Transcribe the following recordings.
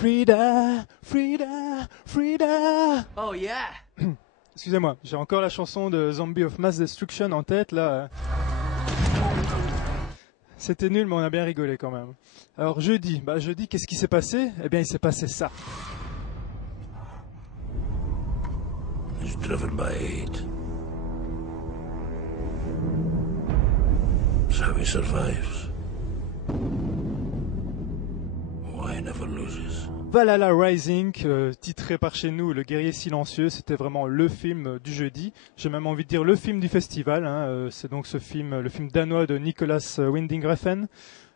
Frida, Frida, Frida. Oh yeah. Excusez-moi, j'ai encore la chanson de Zombie of Mass Destruction en tête là. C'était nul mais on a bien rigolé quand même. Alors jeudi, qu'est-ce qui s'est passé? Eh bien il s'est passé ça. He's driven by hate. So he survives. Why never loses? Valhalla Rising, titré par chez nous Le Guerrier Silencieux, c'était vraiment le film du jeudi. J'ai même envie de dire le film du festival. C'est donc ce film, le film danois de Nicolas Winding Refn.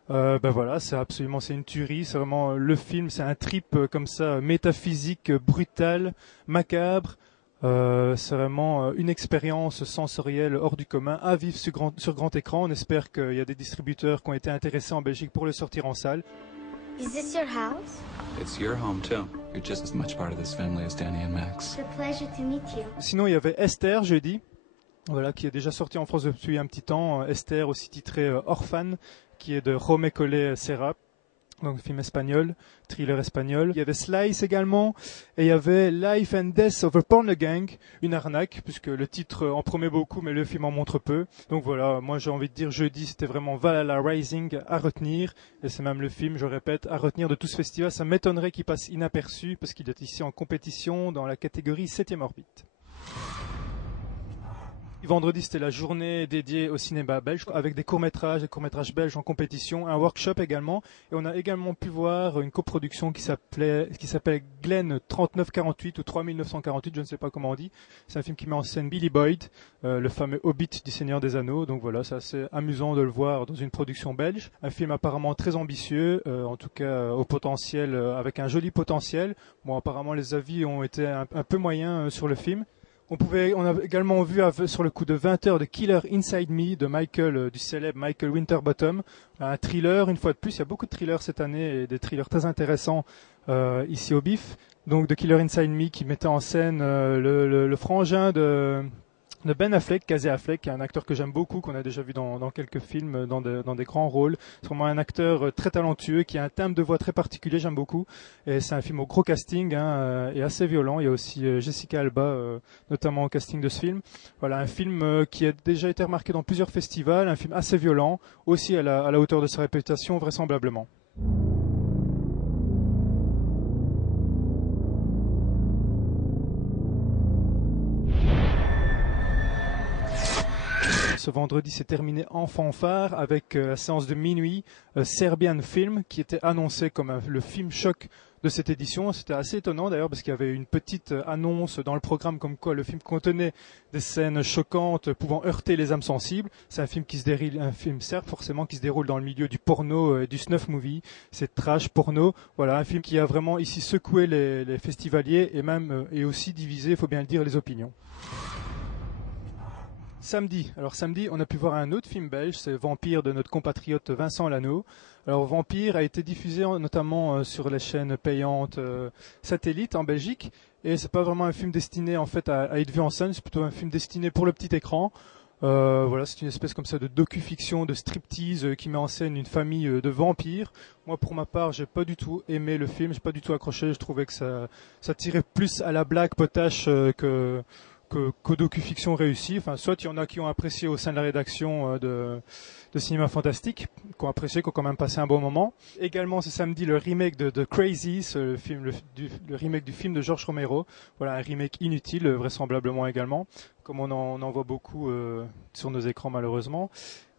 Voilà, c'est une tuerie. C'est vraiment le film, c'est un trip comme ça, métaphysique, brutal, macabre. C'est vraiment une expérience sensorielle hors du commun à vivre sur grand écran. On espère qu'il y a des distributeurs qui ont été intéressés en Belgique pour le sortir en salle. Is this your house? It's your home too. You're just as much part of this family as Danny and Max. It's a pleasure to meet you. Sinon, il y avait Esther jeudi, voilà, qui est déjà sorti en France depuis un petit temps. Esther, aussi titré Orphan, qui est de Jaume Collet Serra, donc film espagnol, thriller espagnol. Il y avait Slice également, et il y avait Life and Death of a Porn Gang, une arnaque, puisque le titre en promet beaucoup, mais le film en montre peu. Donc voilà, moi j'ai envie de dire jeudi, c'était vraiment Valhalla Rising à retenir, et c'est même le film, je répète, à retenir de tout ce festival. Ça m'étonnerait qu'il passe inaperçu, parce qu'il est ici en compétition dans la catégorie 7e orbite. Vendredi, c'était la journée dédiée au cinéma belge, avec des courts-métrages belges en compétition, un workshop également. Et on a également pu voir une coproduction qui s'appelle Glen 3948 ou 3948, je ne sais pas comment on dit. C'est un film qui met en scène Billy Boyd, le fameux Hobbit du Seigneur des Anneaux. Donc voilà, c'est assez amusant de le voir dans une production belge. Un film apparemment très ambitieux, en tout cas au potentiel, avec un joli potentiel. Bon, apparemment les avis ont été un peu moyens sur le film. On a également vu sur le coup de 20 heures de Killer Inside Me de Michael, du célèbre Michael Winterbottom, un thriller. Une fois de plus, il y a beaucoup de thrillers cette année et des thrillers très intéressants ici au BIF. Donc de Killer Inside Me qui mettait en scène le frangin de Ben Affleck, Casey Affleck, qui est un acteur que j'aime beaucoup, qu'on a déjà vu dans quelques films, dans des grands rôles. C'est vraiment un acteur très talentueux, qui a un timbre de voix très particulier, j'aime beaucoup. Et c'est un film au gros casting et assez violent. Il y a aussi Jessica Alba, notamment au casting de ce film. Voilà, un film qui a déjà été remarqué dans plusieurs festivals, un film assez violent, aussi à la hauteur de sa réputation, vraisemblablement. Ce vendredi s'est terminé en fanfare avec la séance de minuit Serbian Film qui était annoncé comme le film choc de cette édition. C'était assez étonnant d'ailleurs parce qu'il y avait une petite annonce dans le programme comme quoi le film contenait des scènes choquantes pouvant heurter les âmes sensibles. C'est un film serbe forcément qui se déroule dans le milieu du porno et du snuff movie. C'est trash porno. Voilà, un film qui a vraiment ici secoué les festivaliers et aussi divisé, il faut bien le dire, les opinions. Samedi, on a pu voir un autre film belge, c'est Vampire de notre compatriote Vincent Lano. Alors Vampire a été diffusé notamment sur les chaînes payantes satellites en Belgique, et c'est pas vraiment un film destiné en fait à être vu en scène, c'est plutôt un film destiné pour le petit écran. Voilà, c'est une espèce comme ça de docu-fiction, de striptease qui met en scène une famille de vampires. Moi, pour ma part, j'ai pas du tout aimé le film, j'ai pas du tout accroché. Je trouvais que ça tirait plus à la blague potache que docu-fiction réussie. Enfin, soit il y en a qui ont apprécié au sein de la rédaction de Cinéma Fantastique, qui ont apprécié, qui ont quand même passé un bon moment. Également, ce samedi, le remake de Crazy, le remake du film de George Romero. Voilà, un remake inutile, vraisemblablement également, comme on en voit beaucoup sur nos écrans malheureusement.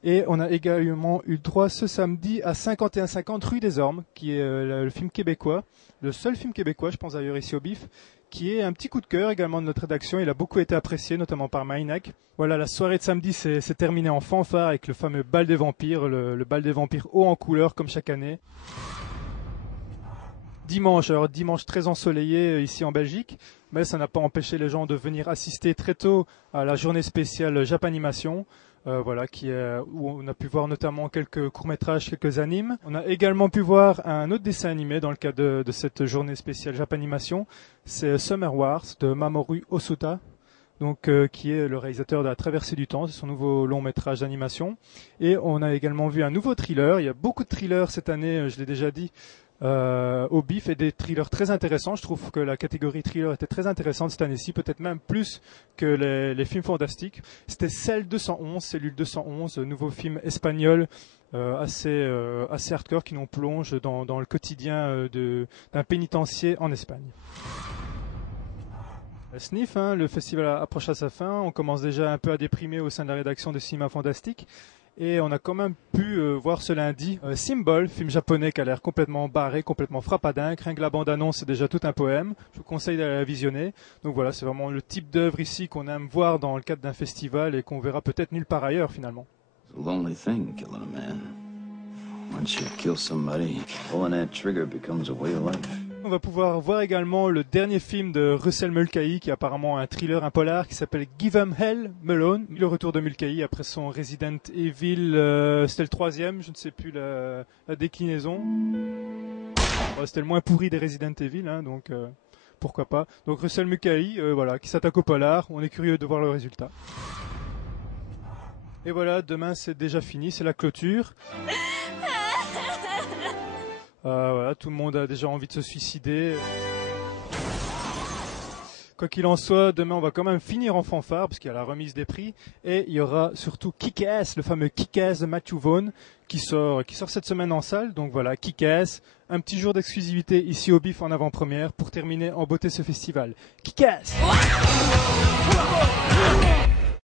Et on a également eu droit ce samedi à 51-50 Rue des Ormes, qui est le film québécois, le seul film québécois, je pense d'ailleurs ici au BIF, qui est un petit coup de cœur également de notre rédaction. Il a beaucoup été apprécié, notamment par Maynak. Voilà, la soirée de samedi s'est terminée en fanfare avec le fameux bal des vampires, le bal des vampires haut en couleur comme chaque année. Dimanche très ensoleillé ici en Belgique, mais ça n'a pas empêché les gens de venir assister très tôt à la journée spéciale Japanimation. Voilà, où on a pu voir notamment quelques courts-métrages, quelques animes. On a également pu voir un autre dessin animé dans le cadre de cette journée spéciale Japanimation. C'est Summer Wars de Mamoru Hosoda, donc, qui est le réalisateur de La Traversée du Temps. C'est son nouveau long-métrage d'animation. Et on a également vu un nouveau thriller. Il y a beaucoup de thrillers cette année, je l'ai déjà dit, au bif et des thrillers très intéressants. Je trouve que la catégorie thriller était très intéressante cette année-ci, peut-être même plus que les films fantastiques. C'était Cell 211, Cellule 211, nouveau film espagnol assez hardcore qui nous plonge dans le quotidien d'un pénitencier en Espagne. Sniff, hein, le festival approche à sa fin, on commence déjà un peu à déprimer au sein de la rédaction de Cinéma Fantastique. Et on a quand même pu voir ce lundi Symbol, film japonais qui a l'air complètement barré, complètement frappadingue. Rien que la bande-annonce, c'est déjà tout un poème. Je vous conseille d'aller la visionner. Donc voilà, c'est vraiment le type d'œuvre ici qu'on aime voir dans le cadre d'un festival et qu'on verra peut-être nulle part ailleurs finalement. It's a lonely thing, killing a man. Once you kill somebody, pulling that trigger becomes a way of life. On va pouvoir voir également le dernier film de Russell Mulcahy, qui est apparemment un thriller, un polar, qui s'appelle Give 'Em Hell, Malone. Le retour de Mulcahy après son Resident Evil, c'était le 3e, je ne sais plus la déclinaison. Bon, c'était le moins pourri des Resident Evil, hein, donc pourquoi pas. Donc Russell Mulcahy, voilà, qui s'attaque au polar, on est curieux de voir le résultat. Et voilà, demain c'est déjà fini, c'est la clôture. Voilà, tout le monde a déjà envie de se suicider. Quoi qu'il en soit, demain on va quand même finir en fanfare parce qu'il y a la remise des prix et il y aura surtout Kick-Ass, le fameux Kick-Ass de Matthew Vaughn qui sort cette semaine en salle. Donc voilà, Kick-Ass, un petit jour d'exclusivité ici au BIF en avant-première pour terminer en beauté ce festival. Kick-Ass!